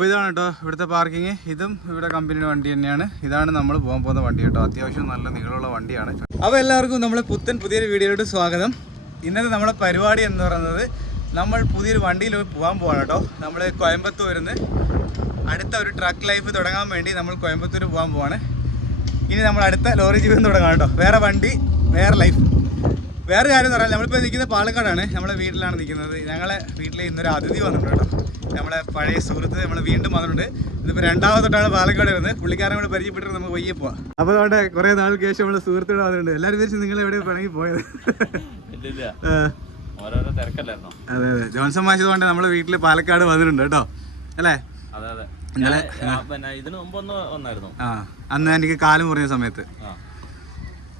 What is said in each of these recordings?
അപ്പോൾ ഇതാണ് കേട്ടോ ഇവിടുത്തെ പാർക്കിങ്. ഇതും ഇവിടെ കമ്പനിയുടെ വണ്ടി തന്നെയാണ്. ഇതാണ് നമ്മൾ പോകാൻ പോകുന്ന വണ്ടി കേട്ടോ. അത്യാവശ്യം നല്ല നീളമുള്ള വണ്ടിയാണ്. അപ്പോൾ എല്ലാവർക്കും നമ്മൾ പുത്തൻ പുതിയൊരു വീഡിയോയിലോട്ട് സ്വാഗതം. ഇന്നത്തെ നമ്മുടെ പരിപാടി എന്ന് പറയുന്നത് നമ്മൾ പുതിയൊരു വണ്ടിയിൽ പോകാൻ പോവാണ് കേട്ടോ. നമ്മൾ കോയമ്പത്തൂരിന്ന് അടുത്ത ഒരു ട്രക്ക് ലൈഫ് തുടങ്ങാൻ വേണ്ടി നമ്മൾ കോയമ്പത്തൂർ പോകാൻ പോവാണ്. ഇനി നമ്മൾ അടുത്ത ലോറി ജീവിതം തുടങ്ങാം കേട്ടോ. വേറെ വണ്ടി വേറെ ലൈഫ്. വേറെ കാര്യം എന്ന് പറഞ്ഞാൽ നമ്മളിപ്പോൾ നിൽക്കുന്നത് പാലക്കാടാണ്. നമ്മുടെ വീട്ടിലാണ് നിൽക്കുന്നത്. ഞങ്ങളെ വീട്ടിൽ ഇന്നൊരു അതിഥി വന്നിട്ടുണ്ട് കേട്ടോ. നമ്മളെ പഴയ സുഹൃത്ത് നമ്മൾ വീണ്ടും വന്നിട്ടുണ്ട്. ഇതിപ്പോൾ രണ്ടാമതൊട്ടാണ് പാലക്കാട് വരുന്നത്. പുള്ളിക്കാരൻ കൂടെ പരിചയപ്പെട്ടിട്ട് നമുക്ക് വയ്യേ പോവാം. അപ്പോൾ അതുകൊണ്ട് കുറേ നാൾക്ക് ശേഷം നമ്മൾ സുഹൃത്തുക്കൾ വന്നിട്ടുണ്ട്. എല്ലാവരും വിചാരിച്ചു നിങ്ങൾ എവിടെ പിണങ്ങി പോയത്? അതെ അതെ. ജോൺസൺ മാഷ് കൊണ്ട് നമ്മൾ വീട്ടിൽ പാലക്കാട് വന്നിട്ടുണ്ട് കേട്ടോ. അല്ലേ? ഇന്നലെ ആ, പിന്നെ ഇതിന് മുമ്പ് ഒന്ന് വന്നായിരുന്നു. ആ. അന്ന് എനിക്ക് കാലം കുറഞ്ഞ സമയത്ത്.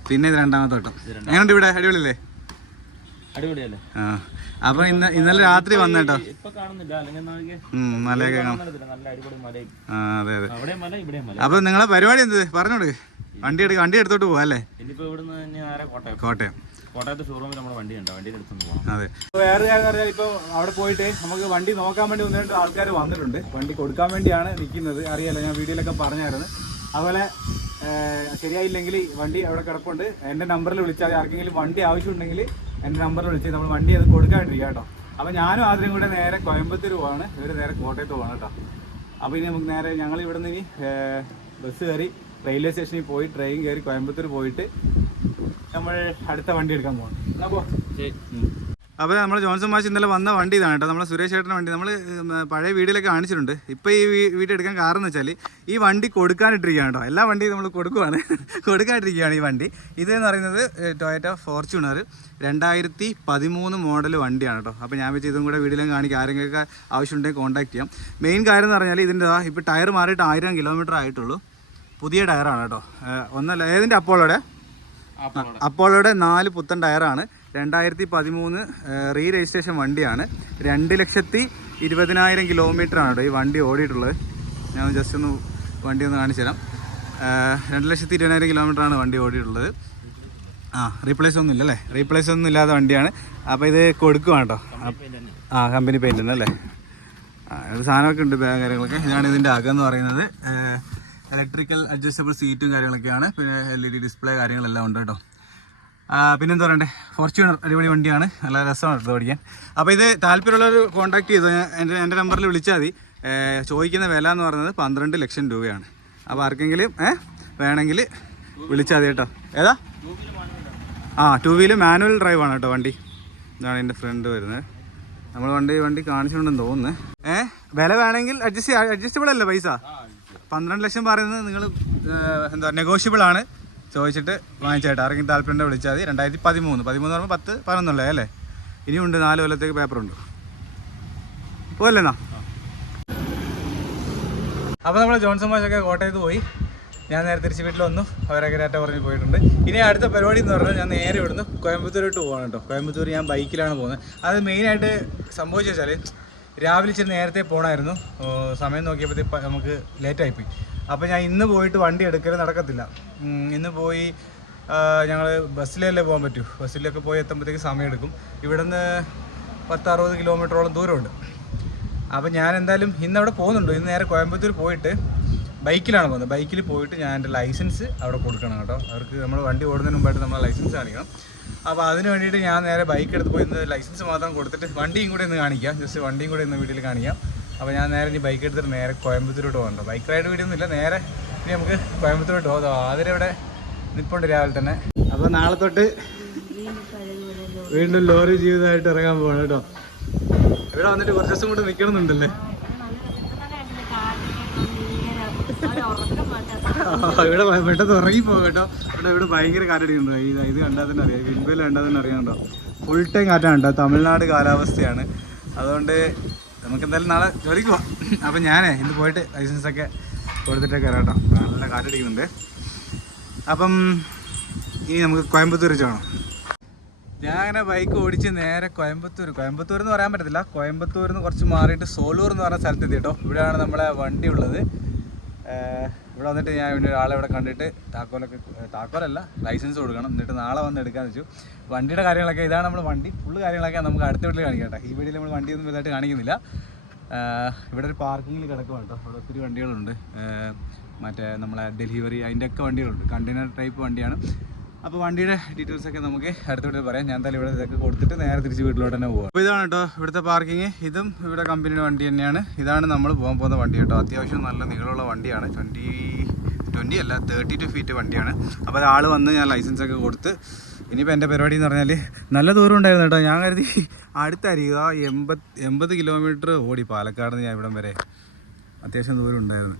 പിന്നെ ഇത് രണ്ടാമത്തെ വട്ടം. എങ്ങനെയുണ്ട് ഇവിടെ? അടിപൊളിയല്ലേ? അടിപൊളിയല്ലേ? ആ. അപ്പൊ ഇന്ന് ഇന്നലെ രാത്രി വന്നേട്ടോ ഇപ്പൊ കാണുന്നില്ല. അല്ലെങ്കിൽ മലയൊക്കെ നല്ല അടിപൊളി മലയും. ആ അതെ അതെ. അവിടെ മല ഇവിടെ മല. അപ്പൊ നിങ്ങളെ പരിപാടി എന്ത്? പറഞ്ഞോട്. വണ്ടി എടുക്ക വണ്ടി എടുത്തോട്ട് പോവാ അല്ലേ? ഇനിയിപ്പോ ഇവിടുന്ന് ഇനി നേരെ കോട്ടയം. കോട്ടയം. കോട്ടയത്തെ ഷോറൂമിൽ നമ്മുടെ വണ്ടി ഉണ്ട് അതെ. വേറെ കാര്യം ഇപ്പൊ അവിടെ പോയിട്ട് നമുക്ക് വണ്ടി നോക്കാൻ വേണ്ടി ഒന്ന് രണ്ട് ആൾക്കാർ വന്നിട്ടുണ്ട്. വണ്ടി കൊടുക്കാൻ വേണ്ടിയാണ് നിൽക്കുന്നത്. അറിയാലോ ഞാൻ വീഡിയോയിലൊക്കെ പറഞ്ഞായിരുന്നു. അതുപോലെ ശരിയായില്ലെങ്കിൽ വണ്ടി അവിടെ കിടപ്പുണ്ട്. എന്റെ നമ്പറിൽ വിളിച്ചാൽ ആർക്കെങ്കിലും വണ്ടി ആവശ്യമുണ്ടെങ്കിൽ എന്റെ നമ്പർ വിളിച്ച് നമ്മൾ വണ്ടി അത് കൊടുക്കാണ്ടിരിക്കുക കേട്ടോ. അപ്പോൾ ഞാനും ആദ്യം കൂടെ നേരെ കോയമ്പത്തൂർ പോവാണ്. ഇവർ നേരെ കോട്ടയത്ത് പോവാണ് കേട്ടോ. അപ്പോൾ ഇനി നമുക്ക് നേരെ ഞങ്ങൾ ഇവിടെ നിന്ന് ഇനി ബസ് കയറി റെയിൽവേ സ്റ്റേഷനിൽ പോയി ട്രെയിൻ കയറി കോയമ്പത്തൂർ പോയിട്ട് നമ്മൾ അടുത്ത വണ്ടി എടുക്കാൻ പോകണം പോ. ശരി. അപ്പോൾ നമ്മൾ ജോൺസൺ മാഷ് ഇന്നലെ വന്ന വണ്ടി ഇതാണ് കേട്ടോ. നമ്മളെ സുരേഷ് ചേട്ടന്റെ വണ്ടി. നമ്മൾ പഴയ വീഡിയോയിലൊക്കെ കാണിച്ചിട്ടുണ്ട്. ഇപ്പോൾ ഈ വീട് വീഡിയോ എടുക്കാൻ കാരണം എന്ന് വെച്ചാൽ ഈ വണ്ടി കൊടുക്കാനിട്ടിരിക്കുകയാണ് കേട്ടോ. എല്ലാ വണ്ടിയും നമ്മൾ കൊടുക്കുവാണ്. കൊടുക്കാനിട്ടിരിക്കുകയാണ് ഈ വണ്ടി. ഇതെന്ന് പറയുന്നത് ടൊയറ്റ ഫോർച്യൂണർ രണ്ടായിരത്തി പതിമൂന്ന് മോഡൽ വണ്ടിയാണ് കേട്ടോ. അപ്പോൾ ഞാൻ വെച്ച് ഇതും കൂടെ വീഡിയോയിലും കാണിക്കാം. ആരെങ്കിലുമൊക്കെ ആവശ്യമുണ്ടെങ്കിൽ കോൺടാക്ട് ചെയ്യാം. മെയിൻ കാര്യം എന്ന് പറഞ്ഞാൽ ഇതിന്റെ ഇപ്പോൾ ടയർ മാറിയിട്ട് ആയിരം കിലോമീറ്റർ ആയിട്ടുള്ളൂ. പുതിയ ടയറാണ് കേട്ടോ. ഒന്നല്ല ഏതിന്റെ അപ്പോളോടെ? അപ്പോളോടെ നാല് പുത്തൻ ടയറാണ്. രണ്ടായിരത്തി പതിമൂന്ന് റീ രജിസ്ട്രേഷൻ വണ്ടിയാണ്. രണ്ട് ലക്ഷത്തി ഇരുപതിനായിരം കിലോമീറ്ററാണ് കേട്ടോ ഈ വണ്ടി ഓടിയിട്ടുള്ളത്. ഞാൻ ജസ്റ്റ് ഒന്ന് വണ്ടി ഒന്ന് കാണിച്ചു തരാം. രണ്ട് ലക്ഷത്തി ഇരുപതിനായിരം കിലോമീറ്ററാണ് വണ്ടി ഓടിയിട്ടുള്ളത്. ആ റീപ്ലേസ് ഒന്നും ഇല്ല അല്ലേ? റീപ്ലേസ് ഒന്നും ഇല്ലാത്ത വണ്ടിയാണ്. അപ്പോൾ ഇത് കൊടുക്കുവാണ് കേട്ടോ ആ കമ്പനി പെയിന്റ് തന്നെ അല്ലേ? ആ സാധനമൊക്കെ ഉണ്ട് ബാഗ് കാര്യങ്ങളൊക്കെ. ഇതാണ് ഇതിന്റെ അകം എന്ന് പറയുന്നത്. ഇലക്ട്രിക്കൽ അഡ്ജസ്റ്റബിൾ സീറ്റും കാര്യങ്ങളൊക്കെയാണ്. പിന്നെ എൽ ഇ ഡി ഡിസ്പ്ലേ കാര്യങ്ങളെല്ലാം ഉണ്ട് കേട്ടോ. പിന്നെന്താ പറയണ്ടേ? ഫോർച്യൂണർ അടിപൊളി വണ്ടിയാണ്. നല്ല രസമാണ് എടുത്ത് ഓടിക്കാൻ. അപ്പോൾ ഇത് താല്പര്യമുള്ളവർ കോൺടാക്ട് ചെയ്തു? എന്റെ എന്റെ നമ്പറിൽ വിളിച്ചാൽ മതി. ചോദിക്കുന്ന വില എന്ന് പറയുന്നത് പന്ത്രണ്ട് ലക്ഷം രൂപയാണ്. അപ്പോൾ ആർക്കെങ്കിലും വേണമെങ്കിൽ വിളിച്ചാൽ മതി കേട്ടോ. ഏതാ? ആ ടു വീലർ മാനുവൽ ഡ്രൈവ് ആണ് കേട്ടോ വണ്ടി. ഇതാണ് എന്റെ ഫ്രണ്ട് വരുന്നത്. നമ്മൾ വണ്ടി വണ്ടി കാണിച്ചിട്ടുണ്ടെന്ന് തോന്നുന്നു. ഏ വില വേണമെങ്കിൽ അഡ്ജസ്റ്റ് അഡ്ജസ്റ്റബിൾ അല്ലേ പൈസ? പന്ത്രണ്ട് ലക്ഷം പറയുന്നത് നിങ്ങൾ എന്താ നെഗോഷ്യബിൾ ആണ്. ചോദിച്ചിട്ട് വാങ്ങിച്ചേട്ടാ. ആരെങ്കിലും താല്പര്യം വിളിച്ചാൽ മതി. രണ്ടായിരത്തി പതിമൂന്ന് പതിമൂന്ന് പറയുമ്പോൾ പത്ത് പതിനൊന്നല്ലേ അല്ലേ? ഇനിയുണ്ട് നാല് കൊല്ലത്തേക്ക് പേപ്പറുണ്ട്. പോവല്ലേന്നാ? അപ്പോൾ നമ്മൾ ജോൺസൺ മാഷൊക്കെ കോട്ടയത്ത് പോയി. ഞാൻ നേരെ തിരിച്ച് വീട്ടിൽ വന്നു അവരൊക്കെ ഡാറ്റ പറഞ്ഞ് പോയിട്ടുണ്ട്. ഇനി അടുത്ത പരിപാടി എന്ന് പറഞ്ഞാൽ ഞാൻ നേരെ ഇവിടുന്ന് കോയമ്പത്തൂരോട്ട് പോകണം കേട്ടോ. കോയമ്പത്തൂർ ഞാൻ ബൈക്കിലാണ് പോകുന്നത്. അത് മെയിനായിട്ട് സംഭവിച്ചു വെച്ചാൽ രാവിലെ ഇച്ചിരി നേരത്തെ പോകണമായിരുന്നു സമയം നോക്കിയപ്പോഴത്തേക്ക് നമുക്ക് ലേറ്റായിപ്പോയി അപ്പോൾ ഞാൻ ഇന്ന് പോയിട്ട് വണ്ടി എടുക്കൽ നടക്കത്തില്ല. ഇന്ന് പോയി ഞങ്ങൾ ബസ്സിലല്ലേ പോകാൻ പറ്റൂ. ബസ്സിലൊക്കെ പോയി എത്തുമ്പോഴത്തേക്ക് സമയമെടുക്കും. ഇവിടെ നിന്ന് പത്തറുപത് കിലോമീറ്ററോളം ദൂരമുണ്ട്. അപ്പോൾ ഞാൻ എന്തായാലും ഇന്ന് അവിടെ പോകുന്നുണ്ട്. ഇന്ന് നേരെ കോയമ്പത്തൂർ പോയിട്ട് ബൈക്കിലാണ് പോകുന്നത്. ബൈക്കിൽ പോയിട്ട് ഞാൻ എന്റെ ലൈസൻസ് അവിടെ കൊടുക്കണം കേട്ടോ. അവർക്ക് നമ്മൾ വണ്ടി ഓടുന്നതിന് മുമ്പായിട്ട് നമ്മൾ ലൈസൻസ് കാണിക്കണം. അപ്പോൾ അതിന് വേണ്ടിയിട്ട് ഞാൻ നേരെ ബൈക്ക് എടുത്ത് പോയി ഇന്ന് ലൈസൻസ് മാത്രം കൊടുത്തിട്ട് വണ്ടിയും കൂടെ ഇന്ന് കാണിക്കാം. ജസ്റ്റ് വണ്ടിയും കൂടെ ഇന്ന് വീട്ടിൽ കാണിക്കാം. അപ്പോൾ ഞാൻ നേരെ ഇനി ബൈക്ക് എടുത്തിട്ട് നേരെ കോയമ്പത്തൂരോട്ട് പോകണ്ടോ. ബൈക്ക് റൈഡ് വീഡിയോ നേരെ ഇനി നമുക്ക് കോയമ്പത്തൂരോട്ട് പോകാം. അതിലിവിടെ നിൽപ്പുണ്ട് രാവിലെ തന്നെ. അപ്പോൾ നാളെ തൊട്ട് വീണ്ടും ലോറി ജീവിതമായിട്ട് ഇറങ്ങാൻ പോകണം കേട്ടോ. ഇവിടെ വന്നിട്ട് കുറച്ച് ദിവസം കൂടെ നിൽക്കണമെന്നുണ്ടല്ലേ ഇവിടെ പെട്ടെന്ന് ഇറങ്ങി പോകും കേട്ടോ. ഇവിടെ ഇവിടെ ഭയങ്കര കാറ്റടിക്കുന്നുണ്ടോ? ഇത് ഇത് കണ്ടാൽ തന്നെ അറിയാം. വിൻബയിൽ കണ്ടാൽ തന്നെ അറിയാം കേട്ടോ. ഫുൾ ടൈം കാറ്റാണ് കേട്ടോ. തമിഴ്നാട് കാലാവസ്ഥയാണ്. അതുകൊണ്ട് നമുക്ക് എന്തായാലും നാളെ ജോലിക്ക് പോവാം. അപ്പം ഞാനേ ഇന്ന് പോയിട്ട് ലൈസൻസ് ഒക്കെ കൊടുത്തിട്ടൊക്കെ വരാം കേട്ടോ. നല്ല കാറ്റടിക്കുന്നുണ്ട്. അപ്പം ഇനി നമുക്ക് കോയമ്പത്തൂർ വെച്ച് വേണം ഞാൻ അങ്ങനെ ബൈക്ക് ഓടിച്ച് നേരെ കോയമ്പത്തൂർ കോയമ്പത്തൂർ എന്ന് പറയാൻ പറ്റത്തില്ല. കോയമ്പത്തൂർ നിന്ന് കുറച്ച് മാറിയിട്ട് സോലൂർ എന്ന് പറഞ്ഞ സ്ഥലത്തെത്തി കേട്ടോ. ഇവിടെയാണ് നമ്മളെ വണ്ടി ഉള്ളത്. ഇവിടെ വന്നിട്ട് ഞാൻ ഇവിടെ ഒരാളെ ഇവിടെ കണ്ടിട്ട് താക്കോലൊക്കെ താക്കോലല്ല ലൈസൻസ് കൊടുക്കണം. എന്നിട്ട് നാളെ വന്ന് എടുക്കാന്ന് വെച്ചു. വണ്ടിയുടെ കാര്യങ്ങളൊക്കെ ഇതാണ് നമ്മൾ വണ്ടി. ഫുള്ള് കാര്യങ്ങളൊക്കെ നമുക്ക് അടുത്ത വീട്ടിൽ കാണിക്കട്ടെ ഈ വീട്ടിൽ നമ്മൾ വണ്ടിയൊന്നും വലുതായിട്ട് കാണിക്കുന്നില്ല. ഇവിടെ ഒരു പാർക്കിങ്ങിൽ കിടക്കുവാണ് കേട്ടോ. അവിടെ ഒത്തിരി വണ്ടികളുണ്ട്. മറ്റേ നമ്മളെ ഡെലിവറി അതിന്റെയൊക്കെ വണ്ടികളുണ്ട്. കണ്ടെയ്നർ ടൈപ്പ് വണ്ടിയാണ്. അപ്പോൾ വണ്ടിയുടെ ഡീറ്റെയിൽസ് ഒക്കെ നമുക്ക് അടുത്തോട്ട് പറയാം. ഞാൻ തന്നെ ഇവിടെ ഇതൊക്കെ കൊടുത്തിട്ട് നേരെ തിരിച്ച് വീട്ടിലോട്ട് തന്നെ പോകാം അപ്പോൾ ഇതാണ് കേട്ടോ ഇവിടുത്തെ പാർക്കിംഗ് ഇതും ഇവിടെ കമ്പനിയുടെ വണ്ടി തന്നെയാണ്. ഇതാണ് നമ്മൾ പോകാൻ പോകുന്ന വണ്ടി കേട്ടോ. അത്യാവശ്യം നല്ല നീളമുള്ള വണ്ടിയാണ്. ട്വന്റി ട്വന്റി അല്ല തേർട്ടി ടു ഫീറ്റ് വണ്ടിയാണ്. അപ്പോൾ ഒരാൾ വന്ന് ഞാൻ ലൈസൻസ് ഒക്കെ കൊടുത്ത് ഇനിയിപ്പോൾ എന്റെ പരിപാടി എന്ന് പറഞ്ഞാൽ നല്ല ദൂരം ഉണ്ടായിരുന്നു കേട്ടോ. ഞാൻ കരുതി അടുത്തരിക എൺപത് എൺപത് കിലോമീറ്റർ ഓടി പാലക്കാട് നിന്ന് ഞാൻ ഇവിടം വരെ. അത്യാവശ്യം ദൂരം ഉണ്ടായിരുന്നു.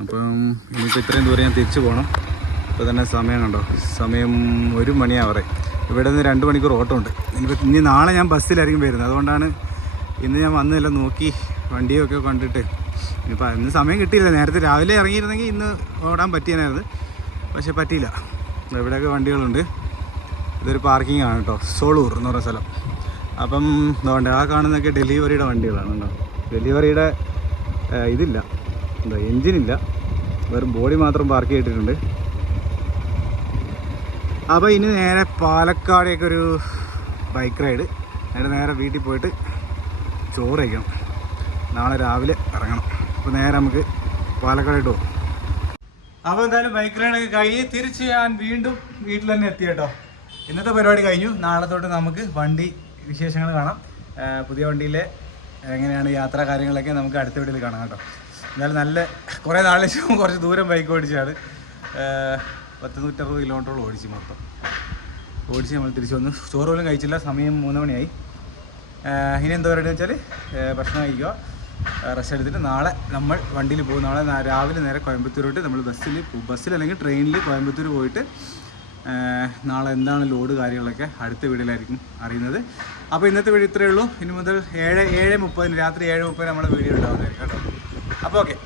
അപ്പം ഇനിയിപ്പോൾ ഇത്രയും ദൂരം ഞാൻ തിരിച്ചു പോകണം ഇപ്പോൾ തന്നെ സമയം കണ്ടോ? സമയം ഒരു മണിയാവറെ ഇവിടെ നിന്ന് രണ്ട് മണിക്കൂർ ഓട്ടം ഉണ്ട് ഇനിയിപ്പോൾ ഇനി നാളെ ഞാൻ ബസ്സിലായിരിക്കും വരുന്നത്. അതുകൊണ്ടാണ് ഇന്ന് ഞാൻ വന്നില്ല നോക്കി വണ്ടിയൊക്കെ കണ്ടിട്ട്. ഇനിയിപ്പോൾ ഇന്ന് സമയം കിട്ടിയില്ല. നേരത്തെ രാവിലെ ഇറങ്ങിയിരുന്നെങ്കിൽ ഇന്ന് ഓടാൻ പറ്റിയനായിരുന്നു പക്ഷേ പറ്റിയില്ല. ഇവിടെയൊക്കെ വണ്ടികളുണ്ട്. ഇതൊരു പാർക്കിംഗ് ആണ് കേട്ടോ. സോളൂർ എന്ന് പറയുന്ന സ്ഥലം. അപ്പം അതുകൊണ്ട് ആ കാണുന്നൊക്കെ ഡെലിവറിയുടെ വണ്ടികളാണ് കേട്ടോ. ഡെലിവറിയുടെ ഇതില്ല. എന്താ എൻജിനില്ല വെറും ബോഡി മാത്രം പാർക്ക് ചെയ്തിട്ടുണ്ട്. അപ്പോൾ ഇനി നേരെ പാലക്കാടേക്ക് ഒരു ബൈക്ക് റൈഡ് എന്നിട്ട് നേരെ വീട്ടിൽ പോയിട്ട് ചോറ് കഴിക്കണം. നാളെ രാവിലെ ഇറങ്ങണം. അപ്പോൾ നേരെ നമുക്ക് പാലക്കാടായിട്ട് പോകും അപ്പോൾ എന്തായാലും ബൈക്ക് റൈഡൊക്കെ കഴിഞ്ഞ് തിരിച്ച് ഞാൻ വീണ്ടും വീട്ടിൽ തന്നെ എത്തി കേട്ടോ. ഇന്നത്തെ പരിപാടി കഴിഞ്ഞു. നാളെ തൊട്ട് നമുക്ക് വണ്ടി വിശേഷങ്ങൾ കാണാം. പുതിയ വണ്ടിയിലെ എങ്ങനെയാണ് യാത്രാ കാര്യങ്ങളൊക്കെ നമുക്ക് അടുത്ത വീട്ടിൽ കാണാം കേട്ടോ. എന്തായാലും നല്ല കുറേ ശേഷം കുറച്ച് ദൂരം ബൈക്ക് ഓടിച്ചാണ് പത്ത് നൂറ്ററുപത് കിലോമീറ്ററോളം ഓടിച്ച് മൊത്തം. ഓടിച്ച് നമ്മൾ തിരിച്ചു വന്നു. ചോറ് പോലും കഴിച്ചില്ല. സമയം മൂന്ന് മണിയായി. ഇനി എന്താ പറയുക വെച്ചാൽ ഭക്ഷണം കഴിക്കുക. റെസ്റ്റ് എടുത്തിട്ട് നാളെ നമ്മൾ വണ്ടിയിൽ പോകും. നാളെ രാവിലെ നേരെ കോയമ്പത്തൂരോട്ട് നമ്മൾ ബസ്സിൽ ബസ്സിൽ അല്ലെങ്കിൽ ട്രെയിനിൽ കോയമ്പത്തൂർ പോയിട്ട് നാളെ എന്താണ് ലോഡ് കാര്യങ്ങളൊക്കെ അടുത്ത വീഡിയോയിലായിരിക്കും അറിയുന്നത്. അപ്പോൾ ഇന്നത്തെ വീഡിയോ ഇത്രയേ ഉള്ളൂ. ഇനി മുതൽ ഏഴ് ഏഴ് മുപ്പതിന് രാത്രി ഏഴ് മുപ്പതിന് നമ്മുടെ വീഡിയോ ഉണ്ടാവുന്നതായിരിക്കും കേട്ടോ. അപ്പോൾ ഓക്കെ